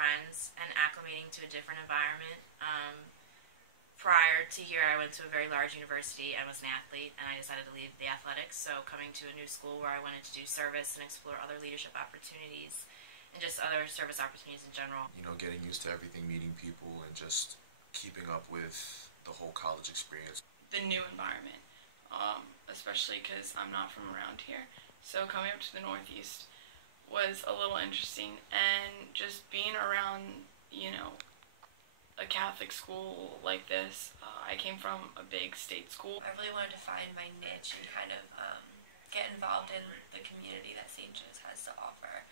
friends and acclimating to a different environment. Prior to here, I went to a very large university and was an athlete, and I decided to leave the athletics. So coming to a new school where I wanted to do service and explore other leadership opportunities and just other service opportunities in general. You know, getting used to everything, meeting people, and just keeping up with the whole college experience. The new environment, especially because I'm not from around here. So coming up to the Northeast was a little interesting, and just being around, you know, a Catholic school like this. I came from a big state school. I really wanted to find my niche and kind of get involved in the community that St. Joe's has to offer.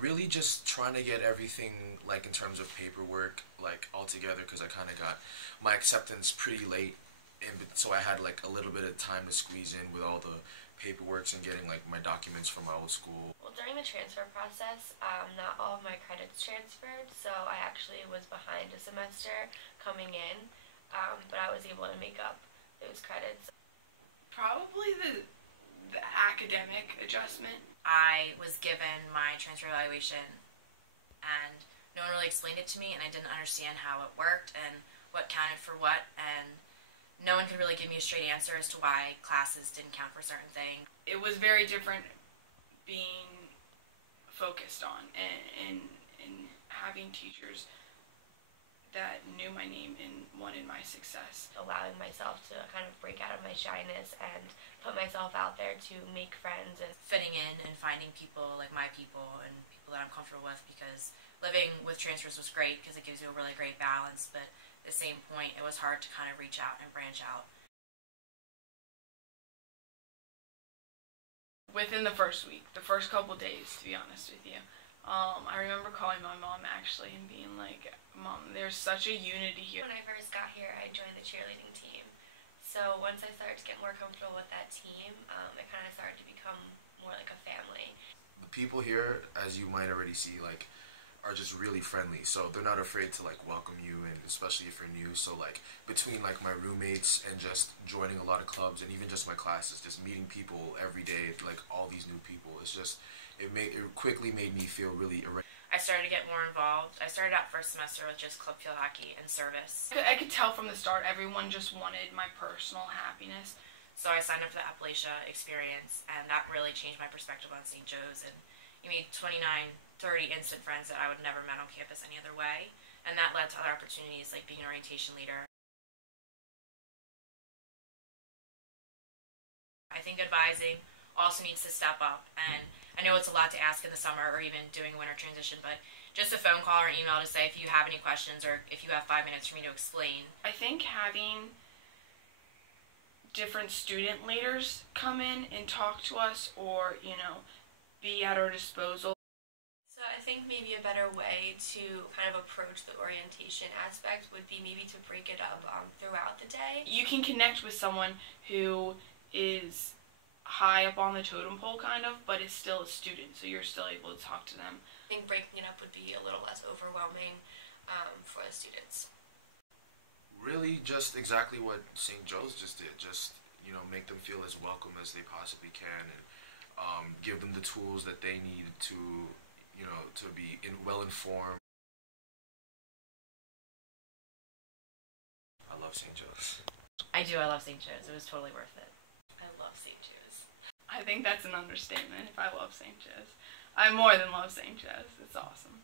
Really just trying to get everything, like in terms of paperwork, like all together, because I kind of got my acceptance pretty late, and so I had like a little bit of time to squeeze in with all the paperwork and getting like my documents from my old school. Well, during the transfer process, not all of my credits transferred, so I actually was behind a semester coming in, but I was able to make up those credits. Probably the academic adjustment. I was given my transfer evaluation, and no one really explained it to me, and I didn't understand how it worked and what counted for what, and no one could really give me a straight answer as to why classes didn't count for certain things. It was very different being focused on and having teachers that knew my name and wanted my success. Allowing myself to kind of break out of my shyness and put myself out there to make friends and fitting in and finding people like my people and people that I'm comfortable with, because living with transfers was great because it gives you a really great balance, but at the same point it was hard to kind of reach out and branch out. Within the first week, the first couple days, to be honest with you, I remember calling my mom actually and being like, "Mom, there's such a unity here." When I first got here, I joined the cheerleading team. So once I started to get more comfortable with that team, it kind of started to become more like a family. The people here, as you might already see, like, are just really friendly, so they're not afraid to like welcome you, and especially if you're new. So like between like my roommates and just joining a lot of clubs and even just my classes, just meeting people every day, like all these new people, it's just it quickly made me feel really I started to get more involved. I started out first semester with just club field hockey and service. I could tell from the start everyone just wanted my personal happiness. So I signed up for the Appalachia experience, and that really changed my perspective on St. Joe's, and you made 29, 30 instant friends that I would never met on campus any other way, and that led to other opportunities like being an orientation leader. I think advising also needs to step up, and I know it's a lot to ask in the summer or even doing a winter transition, but just a phone call or email to say if you have any questions or if you have 5 minutes for me to explain. I think having different student leaders come in and talk to us, or, you know, be at our disposal. So I think maybe a better way to kind of approach the orientation aspect would be maybe to break it up throughout the day. You can connect with someone who is high up on the totem pole kind of, but is still a student, so you're still able to talk to them. I think breaking it up would be a little less overwhelming for the students. really just exactly what St. Joe's just did. Just, you know, make them feel as welcome as they possibly can, and give them the tools that they need to, you know, to be well informed. I love St. Joe's. I do. I love St. Joe's. It was totally worth it. I love St. Joe's. I think that's an understatement if I love St. Joe's. I more than love St. Joe's. It's awesome.